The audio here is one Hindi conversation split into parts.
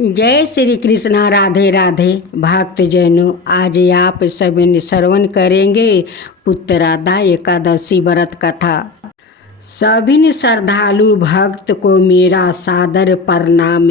जय श्री कृष्णा। राधे राधे भक्त जैनों, आज आप सभी ने श्रवण करेंगे पुत्रदा एकादशी व्रत कथा। सभी श्रद्धालु भक्त को मेरा सादर प्रणाम।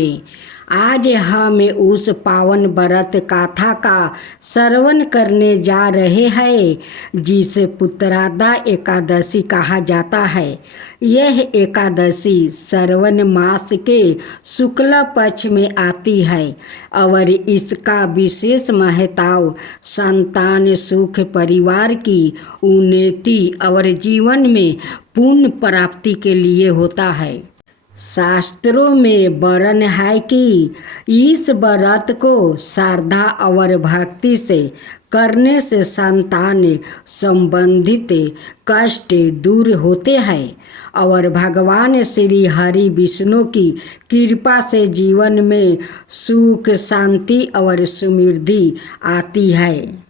आज हम उस पावन व्रत कथा का श्रवण करने जा रहे हैं जिसे पुत्रदा एकादशी कहा जाता है। यह एकादशी श्रावण मास के शुक्ल पक्ष में आती है और इसका विशेष महत्व संतान सुख, परिवार की उन्नति और जीवन में पुण्य प्राप्ति के लिए होता है। शास्त्रों में वर्णन है कि इस व्रत को श्रद्धा और भक्ति से करने से संतान संबंधित कष्ट दूर होते हैं और भगवान श्री हरि विष्णु की कृपा से जीवन में सुख, शांति और समृद्धि आती है।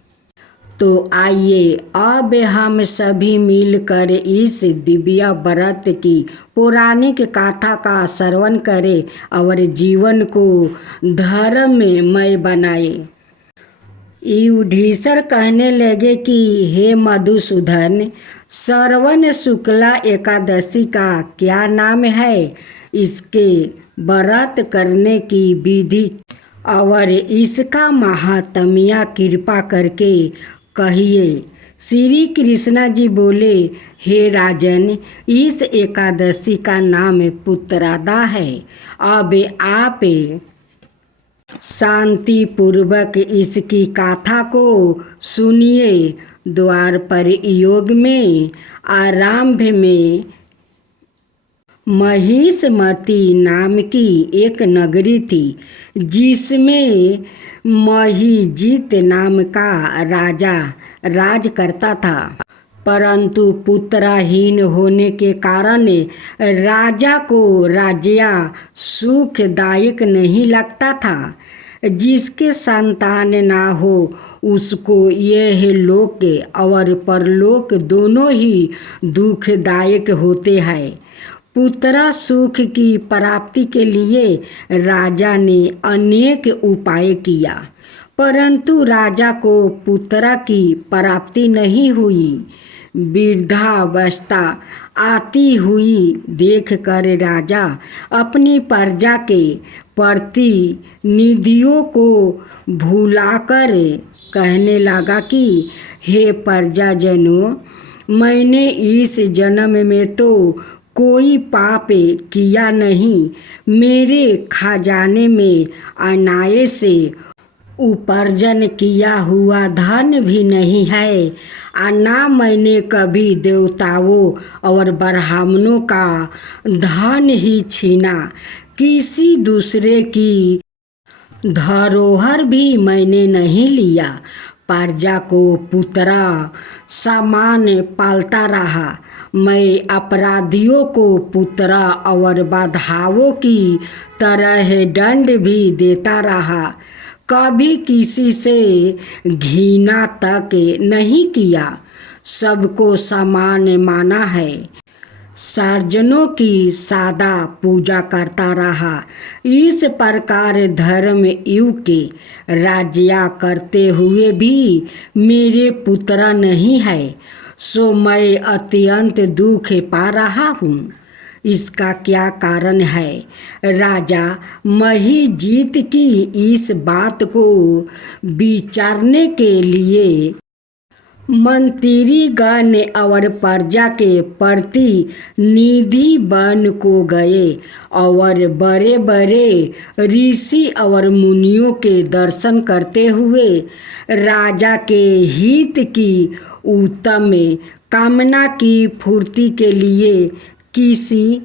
तो आइए अब हम सभी मिलकर इस दिव्य व्रत की पौराणिक कथा का श्रवण करें और जीवन को धर्ममय बनाए। युधिष्ठिर कहने लगे कि हे मधुसूदन, श्रावण शुक्ला एकादशी का क्या नाम है, इसके व्रत करने की विधि और इसका महात्म्य कृपा करके कहिए। श्री कृष्ण जी बोले, हे राजन, इस एकादशी का नाम पुत्रदा है। अब आप शांति पूर्वक इसकी कथा को सुनिए। द्वापर युग में आरंभ में महिष्मती नाम की एक नगरी थी जिसमें महिजीत नाम का राजा राज करता था, परंतु पुत्रहीन होने के कारण राजा को राज्य सुखदायक नहीं लगता था। जिसके संतान ना हो उसको यह लोक और परलोक दोनों ही दुखदायक होते हैं। पुत्र सुख की प्राप्ति के लिए राजा ने अनेक उपाय किया, परंतु राजा को पुत्र की प्राप्ति नहीं हुई। वृद्धावस्था आती हुई देखकर राजा अपनी प्रजा के प्रतिनिधियों को भुलाकर कहने लगा कि हे प्रजाजनों, मैंने इस जन्म में तो कोई पाप किया नहीं, मेरे खजाने में अनायास से उपार्जन किया हुआ धन भी नहीं है, और ना मैंने कभी देवताओं और ब्राह्मणों का धन ही छीना। किसी दूसरे की धरोहर भी मैंने नहीं लिया। प्रजा को पुत्रा समान पालता रहा। मैं अपराधियों को पुत्रा और बाधाओं की तरह दंड भी देता रहा। कभी किसी से घृणा तक नहीं किया, सबको समान माना है। सर्जनों की सादा पूजा करता रहा। इस प्रकार धर्म युग के राज्य करते हुए भी मेरे पुत्र नहीं है, सो मैं अत्यंत दुख पा रहा हूँ। इसका क्या कारण है? राजा महिजीत की इस बात को विचारने के लिए मंत्रीगण और प्रजा के प्रतिनिधि बन को गए और बड़े बड़े ऋषि और मुनियों के दर्शन करते हुए राजा के हित की उत्तम कामना की पूर्ति के लिए किसी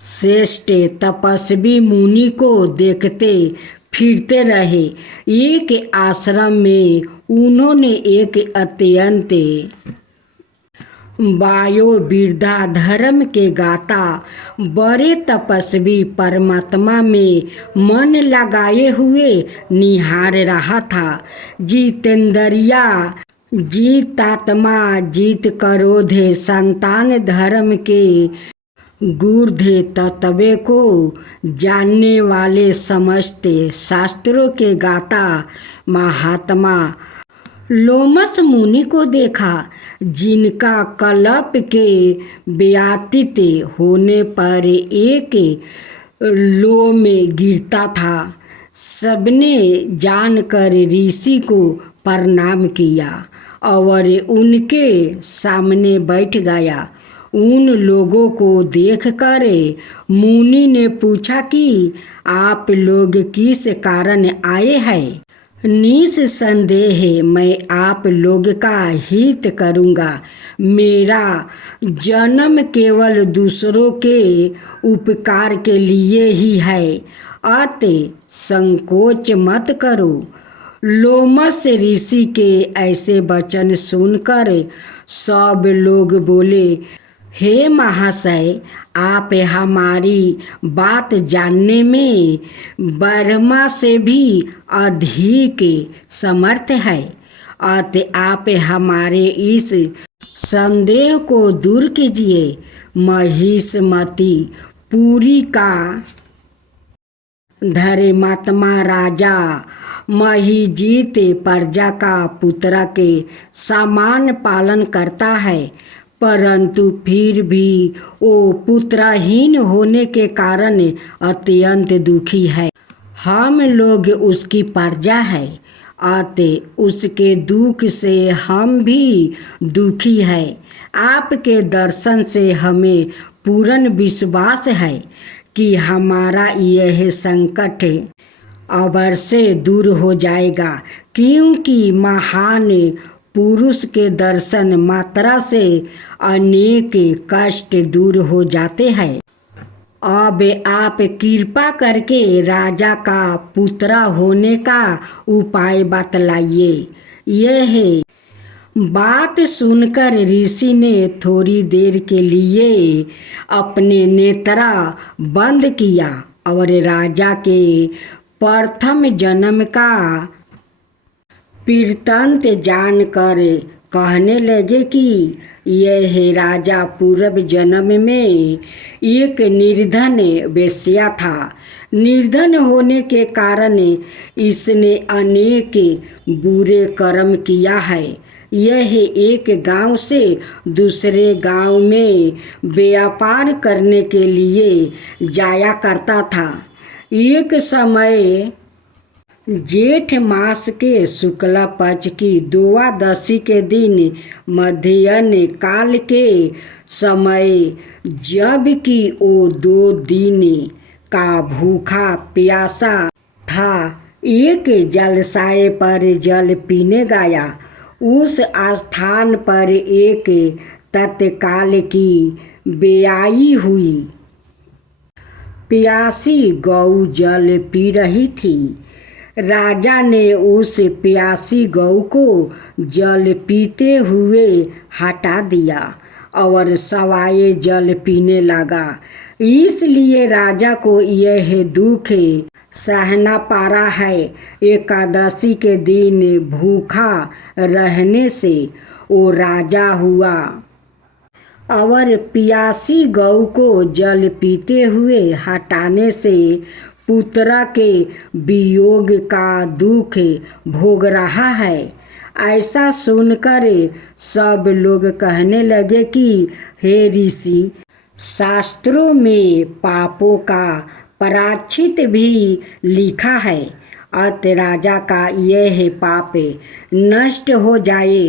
श्रेष्ठ तपस्वी मुनि को देखते फिरते रहे। एक आश्रम में उन्होंने एक अत्यंत वयोवृद्धा धर्म के गाता बड़े तपस्वी परमात्मा में मन लगाए हुए निहार रहा था। जितेंद्रिया, जीतात्मा, जीत क्रोध, संतान धर्म के गूढ़ तत्वे को जानने वाले समझते शास्त्रों के गाता महात्मा लोमस मुनि को देखा, जिनका कल्प के व्यातीत होने पर एक लो में गिरता था। सबने जानकर ऋषि को प्रणाम किया और उनके सामने बैठ गया। उन लोगों को देखकर मुनि ने पूछा कि आप लोग किस कारण आए हैं? निस्संदेह मैं आप लोग का हित करूँगा। मेरा जन्म केवल दूसरों के उपकार के लिए ही है, अतः संकोच मत करो। लोमस ऋषि के ऐसे वचन सुनकर सब लोग बोले, हे महाशय, आप हमारी बात जानने में ब्रह्मा से भी अधिक समर्थ है, अतः आप हमारे इस संदेह को दूर कीजिए। महिष्मति पुरी का धर्मात्मा राजा महिजीत प्रजा का पुत्र के समान पालन करता है, परंतु फिर भी वो पुत्रहीन होने के कारण अत्यंत दुखी है। हम लोग उसकी प्रजा है, अतः उसके दुख से हम भी दुखी है। आपके दर्शन से हमें पूर्ण विश्वास है कि हमारा यह संकट अवश्य दूर हो जाएगा, क्योंकि महान पुरुष के दर्शन मात्रा से अनेक कष्ट दूर हो जाते हैं। अब आप कृपा करके राजा का पुत्र होने का उपाय बतलाइए। यह बात सुनकर ऋषि ने थोड़ी देर के लिए अपने नेत्र बंद किया और राजा के प्रथम जन्म का वृत्तांत जानकर कहने लगे कि यह राजा पूर्व जन्म में एक निर्धन वेश्या था। निर्धन होने के कारण इसने अनेक बुरे कर्म किया है। यह एक गांव से दूसरे गांव में व्यापार करने के लिए जाया करता था। एक समय जेठ मास के शुक्ला पक्ष की द्वादशी के दिन मध्याह्न काल के समय, जब कि वो 2 दिन का भूखा प्यासा था, एक जलाशय पर जल पीने गया। उस स्थान पर एक तत्काल की बेआई हुई प्यासी गौ जल पी रही थी। राजा ने उस प्यासी गौ को जल पीते हुए हटा दिया और सवाए जल पीने लगा। इसलिए राजा को यह दुख सहना पा रहा है। एकादशी के दिन भूखा रहने से वो राजा हुआ और प्यासी गौ को जल पीते हुए हटाने से पुत्र के वियोग का दुख भोग रहा है। ऐसा सुनकर सब लोग कहने लगे कि हे ऋषि, शास्त्रों में पापों का प्रायश्चित भी लिखा है, अतः राजा का यह पाप नष्ट हो जाए।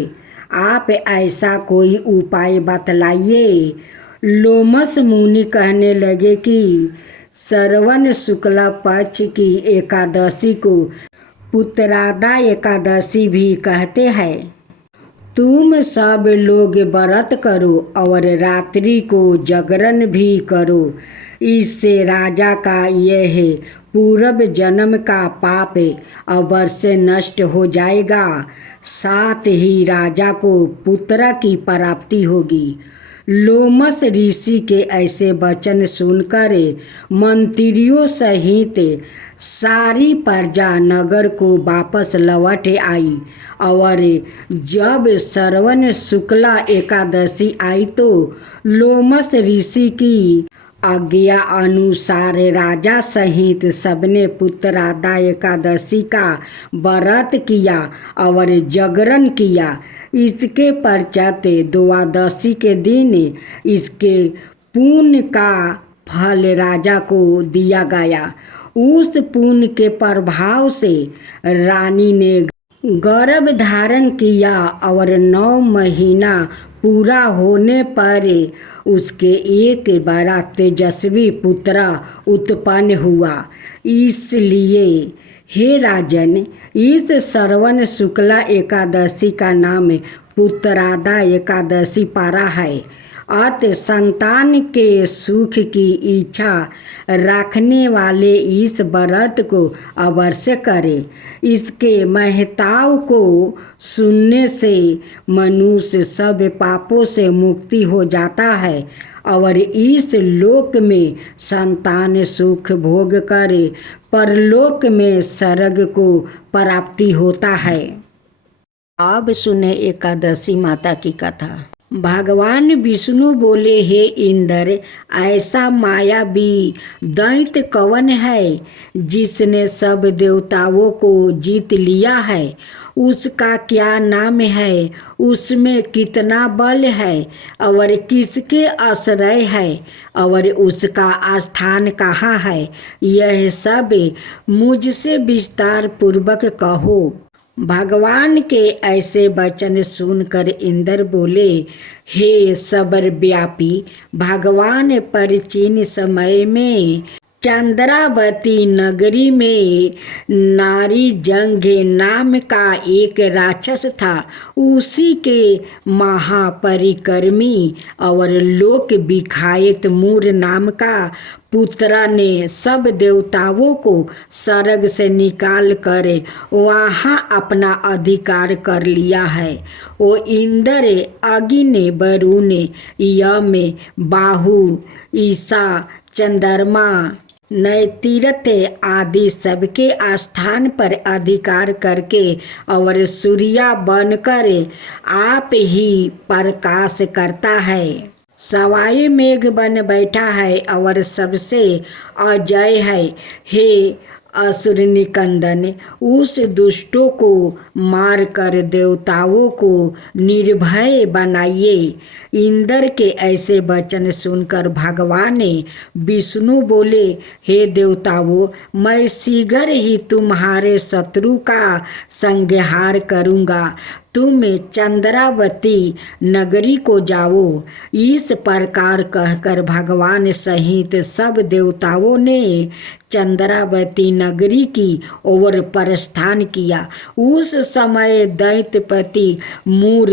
आप ऐसा कोई उपाय बतलाइए। लोमस मुनि कहने लगे कि श्रवण शुक्ल पक्ष की एकादशी को पुत्रादा एकादशी भी कहते हैं। तुम सब लोग व्रत करो और रात्रि को जागरण भी करो। इससे राजा का यह पूर्व जन्म का पाप अवश्य नष्ट हो जाएगा, साथ ही राजा को पुत्र की प्राप्ति होगी। लोमस ऋषि के ऐसे वचन सुनकर मंत्रियों सहित सारी प्रजा नगर को वापस लौट आई और जब श्रवण शुक्ला एकादशी आई तो लोमस ऋषि की आज्ञा अनुसार राजा सहित सबने पुत्रादा एकादशी का व्रत किया और जागरण किया। इसके पश्चात द्वादशी के दिन इसके पुण्य का फल राजा को दिया गया। उस पुण्य के प्रभाव से रानी ने गर्भ धारण किया और 9 महीना पूरा होने पर उसके एक बड़ा तेजस्वी पुत्र उत्पन्न हुआ। इसलिए हे राजन, इस श्रवण शुक्ला एकादशी का नाम पुत्रादा एकादशी पड़ा है। अत संतान के सुख की इच्छा रखने वाले इस व्रत को अवश्य करें। इसके महत्व को सुनने से मनुष्य सब पापों से मुक्ति हो जाता है और इस लोक में संतान सुख भोग करे, परलोक में स्वर्ग को प्राप्ति होता है। अब सुने एकादशी माता की कथा। भगवान विष्णु बोले, हे इंद्र, ऐसा मायावी दैत्य कौन है जिसने सब देवताओं को जीत लिया है? उसका क्या नाम है? उसमें कितना बल है और किसके आश्रय है और उसका स्थान कहाँ है? यह सब मुझसे विस्तार पूर्वक कहो। भगवान के ऐसे वचन सुनकर इंद्र बोले, हे सर्वव्यापी, भगवान प्राचीन समय में चंद्रावती नगरी में नारी जंघे नाम का एक राक्षस था। उसी के महापरिक्रमी और लोक विख्यात मूर नाम का पुत्र ने सब देवताओं को स्वर्ग से निकाल कर वहाँ अपना अधिकार कर लिया है। वो इंद्र, अग्नि, वरुण, यम, बाहु, ईशा, चंद्रमा, नैतिरथ आदि सबके स्थान पर अधिकार करके और सूर्या बनकर आप ही प्रकाश करता है। सवाई मेघ बन बैठा है और सबसे अजय है। हे असुर निकंदन, उस दुष्टों को मारकर देवताओं को निर्भय बनाइए। इंद्र के ऐसे वचन सुनकर भगवान विष्णु बोले, हे देवताओं, मैं शीघ्र ही तुम्हारे शत्रु का संहार करूँगा। तुम चंद्रावती नगरी को जाओ। इस प्रकार कहकर भगवान सहित सब देवताओं ने चंद्रावती नगरी की ओर प्रस्थान किया। उस समय दैत्यपति मूर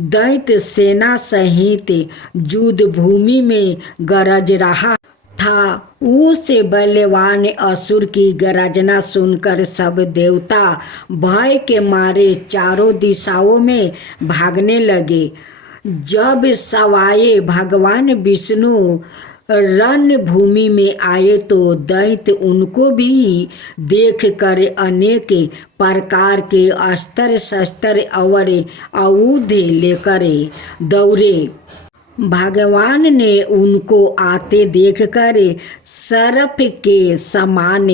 दैत्य सेना सहित युद्ध भूमि में गरज रहा था। उस बलवान असुर की गर्जना सुनकर सब देवता भय के मारे चारों दिशाओं में भागने लगे। जब सवाए भगवान विष्णु रणभूमि में आए तो दैत्य उनको भी देख कर अनेक प्रकार के अस्त्र शस्त्र और आयुध लेकर दौड़े। भगवान ने उनको आते देखकर सर्प के समान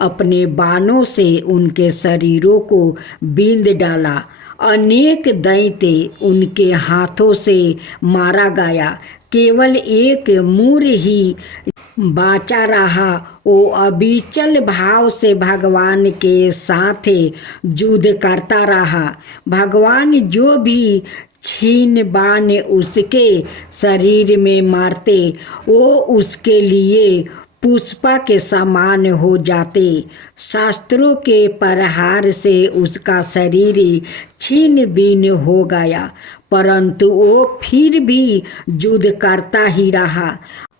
अपने बाणों से उनके शरीरों को बींध डाला। अनेक दैत्य उनके हाथों से मारा गया। केवल एक मूर ही बाचा रहा। वो अविचल भाव से भगवान के साथ युद्ध करता रहा। भगवान जो भी छीन बाण उसके शरीर में मारते, वो उसके लिए पुष्पा के समान हो जाते। शास्त्रों के प्रहार से उसका शरीर छीन बीन हो गया, परंतु वो फिर भी युद्ध करता ही रहा।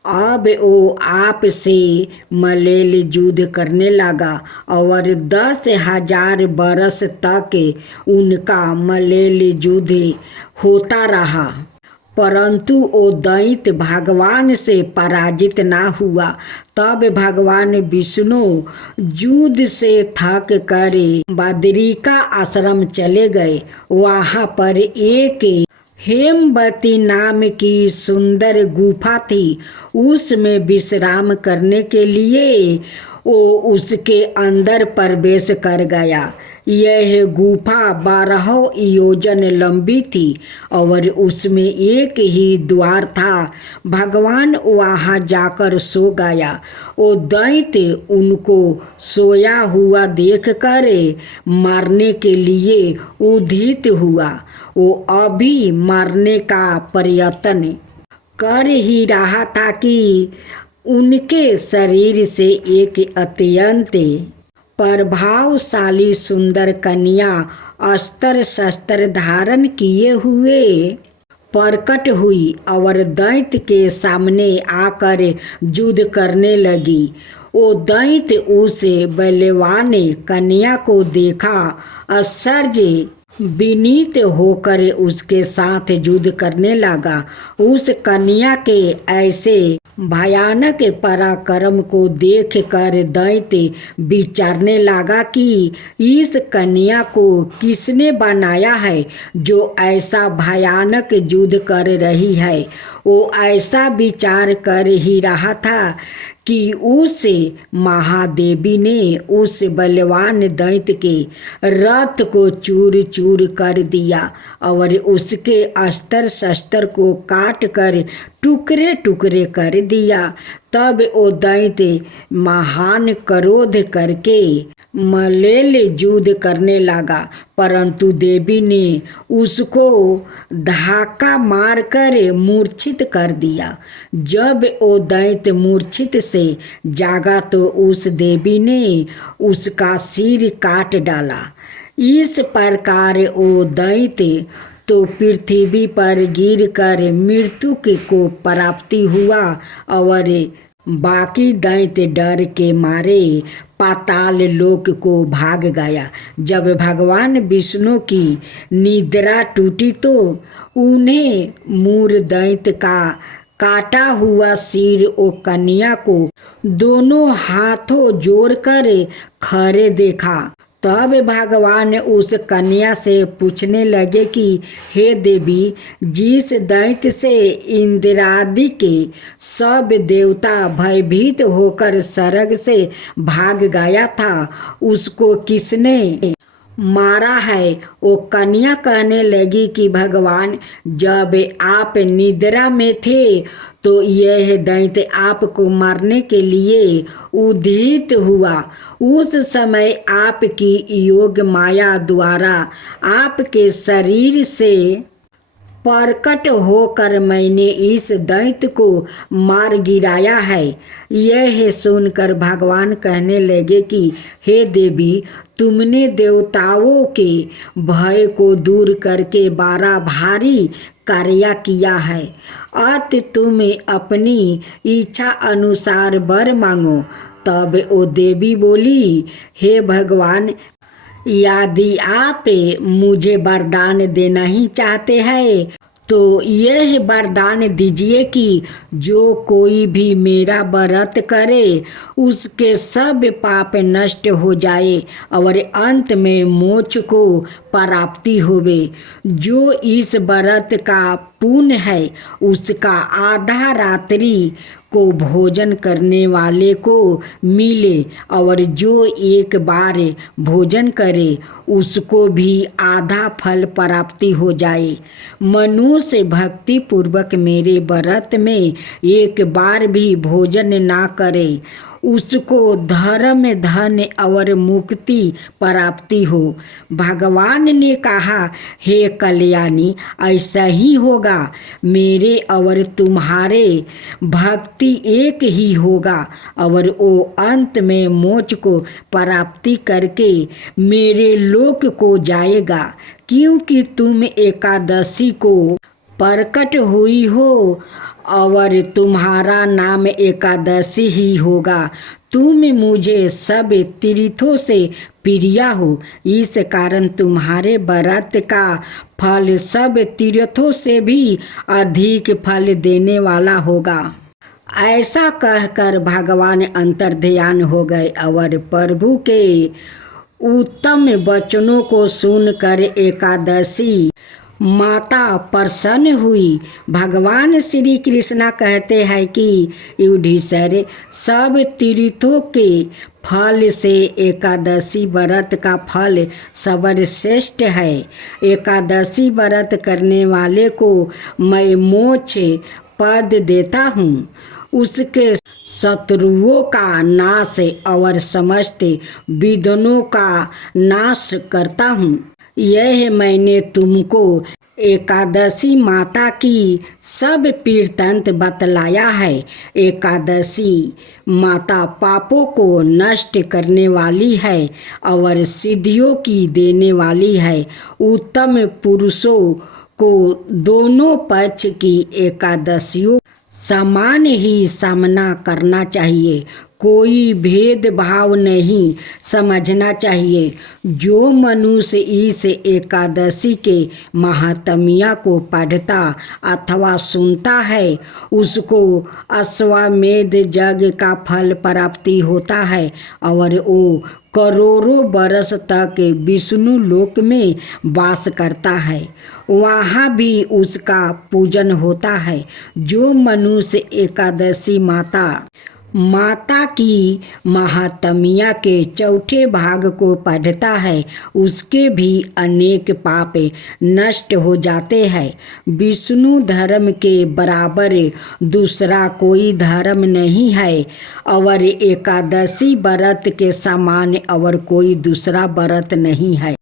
अब वो आप से मलेल युद्ध करने लगा और 10,000 बरस तक उनका मलेल युद्ध होता रहा, परंतु वो दैत्य भगवान से पराजित ना हुआ। तब भगवान विष्णु युद्ध से थक कर बदरिका आश्रम चले गए। वहाँ पर एक हेमवती नाम की सुंदर गुफा थी। उसमें विश्राम करने के लिए वो उसके अंदर प्रवेश कर गया। यह गुफा 12 योजन लंबी थी और उसमें एक ही द्वार था। भगवान वहाँ जाकर सो गया। वो दैत्य उनको सोया हुआ देखकर मारने के लिए उद्यत हुआ। वो अभी मारने का प्रयत्न कर ही रहा था कि उनके शरीर से एक अत्यंत प्रभावशाली सुंदर कन्या अस्त्र शस्त्र धारण किए हुए प्रकट हुई और दैत्य के सामने आकर युद्ध करने लगी। वो दैत्य उस बलवान कन्या को देखा, आश्चर्य विनीत होकर उसके साथ युद्ध करने लगा। उस कन्या के ऐसे भयानक पराक्रम को देखकर दैत्य विचारने लगा कि इस कन्या को किसने बनाया है जो ऐसा भयानक युद्ध कर रही है। वो ऐसा विचार कर ही रहा था कि उस महादेवी ने उस बलवान दैत्य के रथ को चूर चूर कर दिया और उसके अस्त्र शस्त्र को काट कर टुकड़े टुकड़े कर दिया। तब वो दैत्य महान क्रोध करके मल्लेल युद्ध करने लगा, परंतु देवी ने उसको धक्का मारकर मूर्छित कर दिया। जब वो दैत्य मूर्छित से जागा तो उस देवी ने उसका सिर काट डाला। इस प्रकार वो दैत्य तो पृथ्वी पर गिरकर मृत्यु को प्राप्ति हुआ और बाकी दैत्य डर के मारे पाताल लोक को भाग गया। जब भगवान विष्णु की निद्रा टूटी तो उन्हें मूर दैत्य का काटा हुआ सिर ओ कन्या को दोनों हाथों जोड़कर खड़े देखा। तब भगवान उस कन्या से पूछने लगे कि हे देवी, जिस दैत्य से इंद्रादि के सब देवता भयभीत होकर स्वर्ग से भाग गया था, उसको किसने मारा है? वो कन्या कहने लगी कि भगवान, जब आप निद्रा में थे तो यह दैत्य आपको मारने के लिए उद्यत हुआ। उस समय आपकी योग माया द्वारा आपके शरीर से प्रकट होकर मैंने इस दैत्य को मार गिराया है। यह सुनकर भगवान कहने लगे कि हे देवी, तुमने देवताओं के भय को दूर करके बड़ा भारी कार्य किया है। अत तुम अपनी इच्छा अनुसार वर मांगो। तब वो देवी बोली, हे भगवान, यदि आप मुझे वरदान देना ही चाहते हैं तो यह वरदान दीजिए कि जो कोई भी मेरा व्रत करे उसके सब पाप नष्ट हो जाए और अंत में मोक्ष को प्राप्ति होवे। जो इस व्रत का पुण्य है उसका आधा रात्रि को भोजन करने वाले को मिले और जो एक बार भोजन करे उसको भी आधा फल प्राप्ति हो जाए। मनुष्य भक्ति पूर्वक मेरे व्रत में एक बार भी भोजन ना करे उसको धर्म धन और मुक्ति प्राप्ति हो। भगवान ने कहा, हे कल्याणी, ऐसा ही होगा। मेरे और तुम्हारे भक्ति एक ही होगा और वो अंत में मोक्ष को प्राप्ति करके मेरे लोक को जाएगा, क्योंकि तुम एकादशी को प्रकट हुई हो और तुम्हारा नाम एकादशी ही होगा। तुम मुझे सब तीर्थों से प्रिय हो, इस कारण तुम्हारे व्रत का फल सब तीर्थों से भी अधिक फल देने वाला होगा। ऐसा कहकर भगवान अंतर्ध्यान हो गए और प्रभु के उत्तम वचनों को सुनकर एकादशी माता प्रसन्न हुई। भगवान श्री कृष्णा कहते हैं कि युधिष्ठिर, सब तीर्थों के फल से एकादशी व्रत का फल सर्वश्रेष्ठ है। एकादशी व्रत करने वाले को मैं मोक्ष पद देता हूँ, उसके शत्रुओं का नाश और समस्त विघ्नों का नाश करता हूँ। यह मैंने तुमको एकादशी माता की सब वृत्तांत बतलाया है। एकादशी माता पापों को नष्ट करने वाली है और सिद्धियों की देने वाली है। उत्तम पुरुषों को दोनों पक्ष की एकादशियों समान ही सामना करना चाहिए। कोई भेदभाव नहीं समझना चाहिए। जो मनुष्य इस एकादशी के महात्म्य को पढ़ता अथवा सुनता है, उसको अश्वमेध यज्ञ का फल प्राप्ति होता है और वो करोड़ों वर्ष तक विष्णु लोक में वास करता है। वहाँ भी उसका पूजन होता है। जो मनुष्य एकादशी माता की महात्म्य के चौथे भाग को पढ़ता है, उसके भी अनेक पाप नष्ट हो जाते हैं। विष्णु धर्म के बराबर दूसरा कोई धर्म नहीं है और एकादशी व्रत के समान और कोई दूसरा व्रत नहीं है।